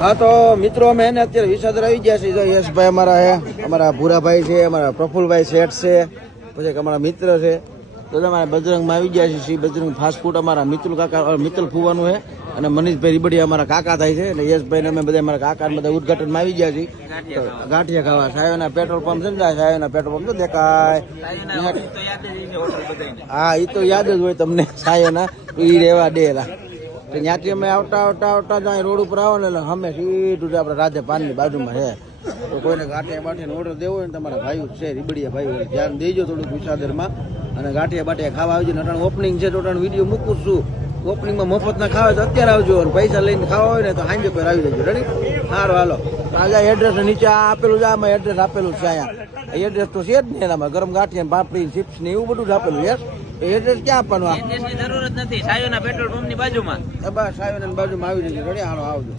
હા તો મિત્રો અમે એને અત્યારે વિસાદર આવી ગયા છીએ. યશભાઈ અમારા હે, અમારા ભૂરાભાઈ છે, અમારા પ્રફુલભાઈ શેઠ છે, પછી અમારા મિત્ર છે. તો અમારા બજરંગમાં આવી ગયા છીએ. શ્રી બજરંગ ફાસ્ટ ફૂડ અમારા મિતુલ કાકા, મિતુલ ફુવાનું છે અને મનીષભાઈ રીબડિયા અમારા કાકા થાય છે. અને યશભાઈ અમે બધા અમારા કાકા બધા ઉદઘાટનમાં આવી ગયા છીએ. ગાંઠિયા ખાવા સાયોના પેટ્રોલ પંપ છે ને, સાયોના પેટ્રોલ પંપ તો દેખાય. હા એ તો યાદ જ હોય તમને સાયોના, એ રેવા ડેલા. ત્યાંથી અમે આવતા ત્યાં રોડ ઉપર આવો ને એટલે અમે સીધું આપણે રાધે પાનની બાજુમાં છે. તો કોઈને ગાંઠિયા બાઠિયાનો ઓર્ડર દેવો હોય ને તમારા ભાઈઓ છે રીબડિયા ભાઈઓ, ધ્યાન દેજો થોડુંક વિસાદરમાં. અને ગાંઠિયા બાઠિયા ખાવા આવજો ને. અટાણ ઓપનિંગ છે તો અટાણ વિડીયો મૂકું છું. ઓપનિંગમાં મફત ના ખાવા તો અત્યારે આવજો, અને પૈસા લઈને ખાવા હોય ને તો સાંજે પર આવી જજો. રેડી? સારું હાલો. આજે એડ્રેસ નીચે આપેલું છે, આમાં એડ્રેસ આપેલું છે. અહીંયા એડ્રેસ તો છે જ ને એનામાં, ગરમ ગાંઠિયા પાપડી ચિપ્સ ને એવું બધું જ આપેલું. યસ એડ્રેસ ક્યાં આપવાનું? એડ્રેસની જરૂર જ નથી, સાયોના પેટ્રોલ પંપની બાજુમાં. બસ સાયોના બાજુમાં આવી જજો. રેડી? હાલો આવજો.